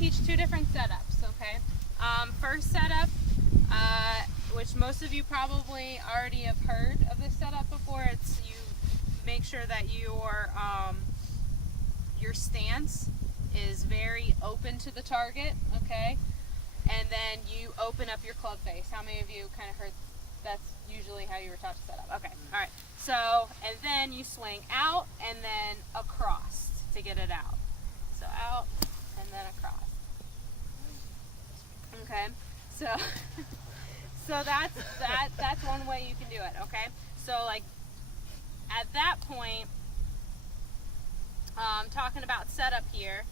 teach two different setups, okay? First setup, which most of you probably already have heard of this setup before. It's you make sure that your stance is very open to the target, okay? And then you open up your club face. How many of you kind of heard that's usually how you were taught to set up? Okay, all right. So, and then you swing out and then across to get it out. So out and then across. Okay, so that's one way you can do it. Okay, so like at that point, talking about setup here,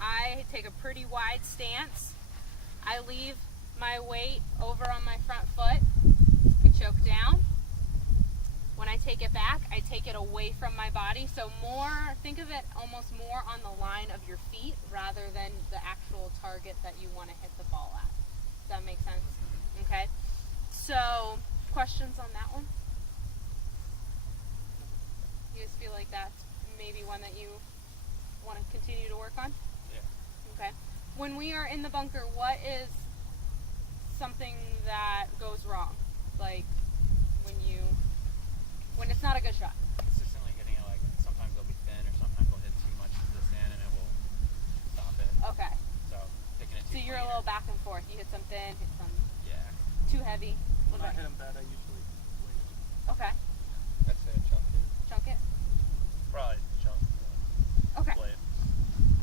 I take a pretty wide stance. I leave my weight over on my front foot. I choke down. When I take it back, I take it away from my body. So more, think of it almost more on the line of your feet rather than the actual target that you want to hit the ball at. Does that make sense? Okay. So, questions on that one? You guys feel like that's maybe one that you want to continue to work on? Yeah. Okay. When we are in the bunker, what is something that goes wrong? Like when it's not a good shot? Consistently hitting it, like sometimes it'll be thin or sometimes it'll hit too much to the sand and it will stop it. Okay. So taking it So too you're a little back and forth. You hit some thin, hit some too heavy. When I hit them bad, I usually wait. Okay. I'd say chunk it. Chunk it? Probably chunk the Okay. blade.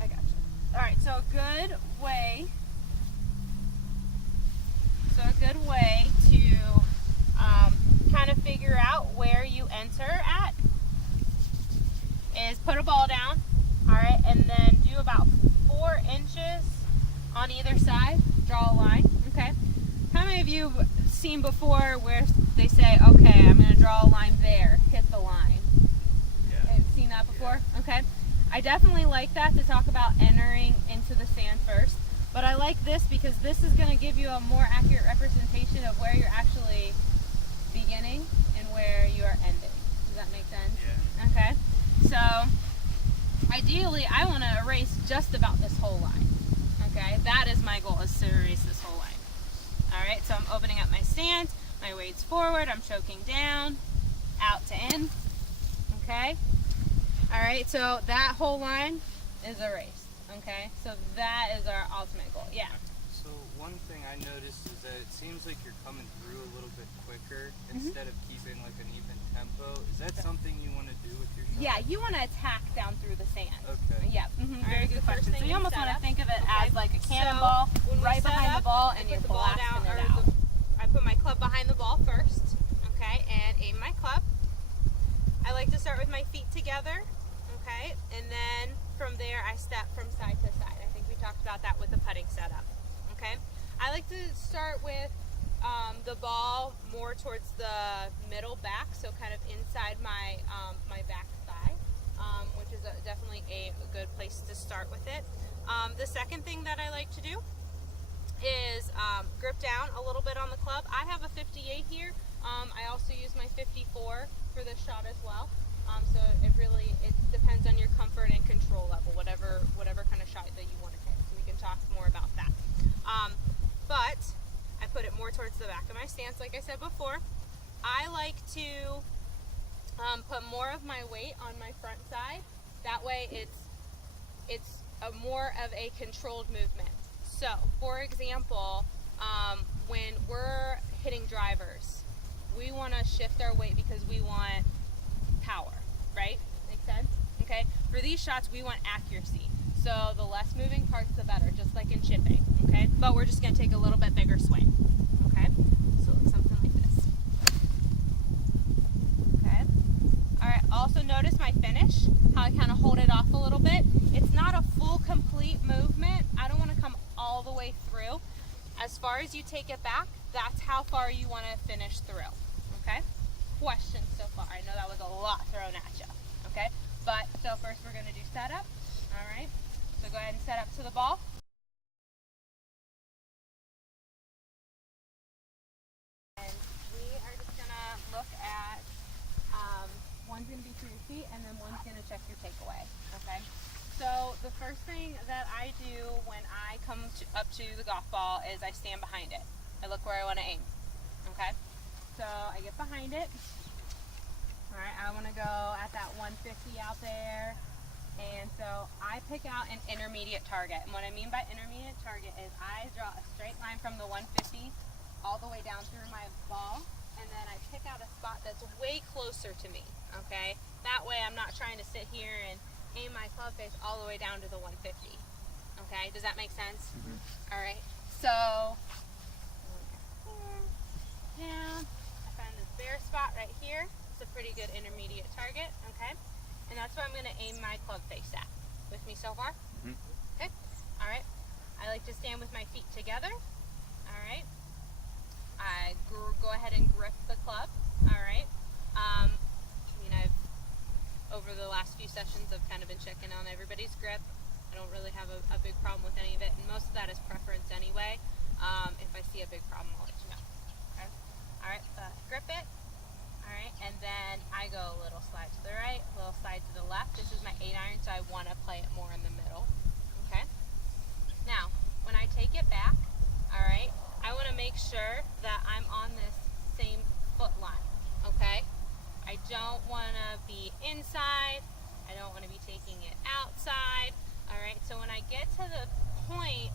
I got you. All right, so a good way to kind of figure out where you enter at is put a ball down, all right, and then do about 4 inches on either side, draw a line, okay? How many of you have seen before where they say, okay, I'm going to draw a line there, hit the line? Yeah. Have seen that before? Yeah. Okay. I definitely like that to talk about entering into the sand first, but I like this because this is going to give you a more accurate representation of where you're actually beginning and where you are ending. Does that make sense? Yeah. Okay. So ideally, I want to erase just about this whole line. Okay. That is my goal, is to erase this whole line. All right. So I'm opening up my stance. My weight's forward. I'm choking down, out to in. Okay. All right, so that whole line is erased, okay? So that is our ultimate goal, yeah. So one thing I noticed is that it seems like you're coming through a little bit quicker instead of keeping like an even tempo. Is that something you want to do with your shot? Yeah, you want to attack down through the sand. Okay. Yeah, very good question. So you almost want to setup. think of it Okay. as like a cannonball right behind the ball, and you're blasting it out. I put my club behind the ball first, okay, and aim my club. I like to start with my feet together, okay, and then from there I step from side to side. I think we talked about that with the putting setup, okay. I like to start with the ball more towards the middle back, so kind of inside my my back thigh, which is definitely a good place to start with it. The second thing that I like to do is grip down a little bit on the club. I have a 58 here. I also use my 54 for this shot as well. So it depends on your comfort and control level, whatever kind of shot that you want to hit. So we can talk more about that. But I put it more towards the back of my stance, like I said before. I like to put more of my weight on my front side. That way it's more of a controlled movement. So, for example, when we're hitting drivers, we want to shift our weight because we want power, right? Make sense? Okay. For these shots, we want accuracy. So the less moving parts, the better, just like in chipping, okay? But we're just going to take a little bit bigger swing, okay? So something like this. Okay. All right, also notice my finish, how I kind of hold it off a little bit. It's not a full, complete movement. I don't want to come all the way through. As far as you take it back, that's how far you want to finish through, okay? Questions so far? I know that was a lot thrown at you, okay? But, so first we're going to do setup, all right? So go ahead and set up to the ball. And we are just going to look at, one's going to be for your feet and then one's going to check your takeaway, okay? So the first thing that I do when I come up to the golf ball is I stand behind it. I look where I want to aim. Okay? So I get behind it. All right, I want to go at that 150 out there. And so I pick out an intermediate target. And what I mean by intermediate target is I draw a straight line from the 150 all the way down through my ball. And then I pick out a spot that's way closer to me. Okay? That way I'm not trying to sit here and aim my club face all the way down to the 150. Okay? Does that make sense? Mm-hmm. All right. So down. I find this bare spot right here. It's a pretty good intermediate target. Okay? And that's where I'm going to aim my club face at. With me so far? Mhm. Okay. All right. I like to stand with my feet together. All right. I go ahead and grip the club. All right. I mean, I've over the last few sessions, I've kind of been checking on everybody's grip. I don't really have a big problem with any of it, and most of that is preference anyway. If I see a big problem, I'll let you know. Okay. All right. Grip it. All right, and then I go a little slide to the right, a little slide to the left. This is my 8-iron, so I want to play it more in the middle. Okay. Now, when I take it back, all right, I want to make sure that I'm on this same foot line. Okay. I don't want to be inside. I don't want to be taking it outside. All right. So when I get to the point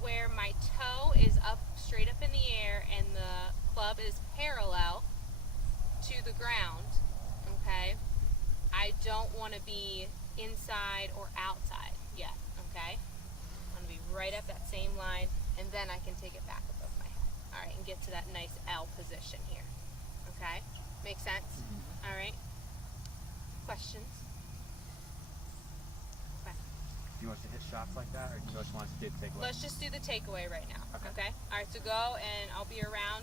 where my toe is up, straight up in the air, and the club is parallel to the ground, okay, I don't want to be inside or outside yet, okay? I want to be right up that same line, and then I can take it back above my head. All right, and get to that nice L position here, okay? Make sense? All right. Questions? Okay. Do you want us to hit shots like that, or do you just want us to take away? Let's just do the takeaway right now, Okay. okay? All right, so go, and I'll be around.